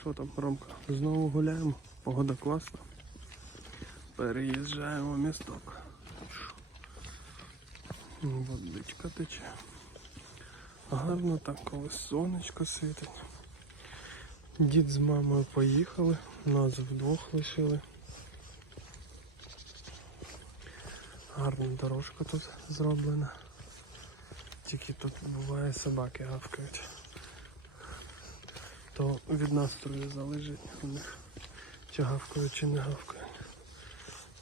Що там, Ромка? Знову гуляємо, погода класна. Переїжджаємо в місток. Водичка тече. Гарно так, коли сонечко світить. Дід з мамою поїхали, нас вдвох лишили. Гарна дорожка тут зроблена. Тільки тут буває собаки гавкають. То від настрою залежить у них чи гавкають, чи не гавкають.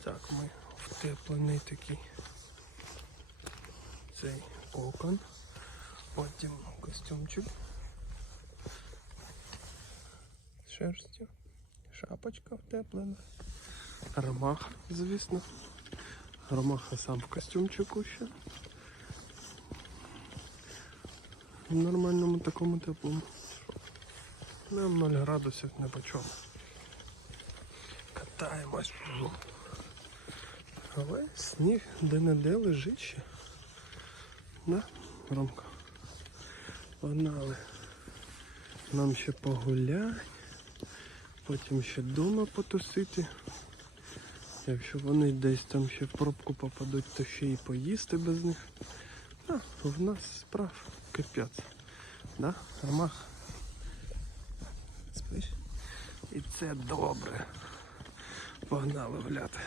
Так, ми втеплений такий цей кокон. Потім костюмчик. Шерстю. Шапочка втеплена. Ромаха, звісно. Ромаха сам в костюмчику ще. В нормальному такому теплому. Нам 0 градусів не по чому. Катаємось. Але сніг де-не-де лежить ще. Да, Ромка? Погнали. Нам ще погулять, потім ще вдома потусити. Якщо вони десь там ще в пробку попадуть, то ще й поїсти без них. А, в нас справ капець. Да? Ромах? І це добре. Погнали гуляти.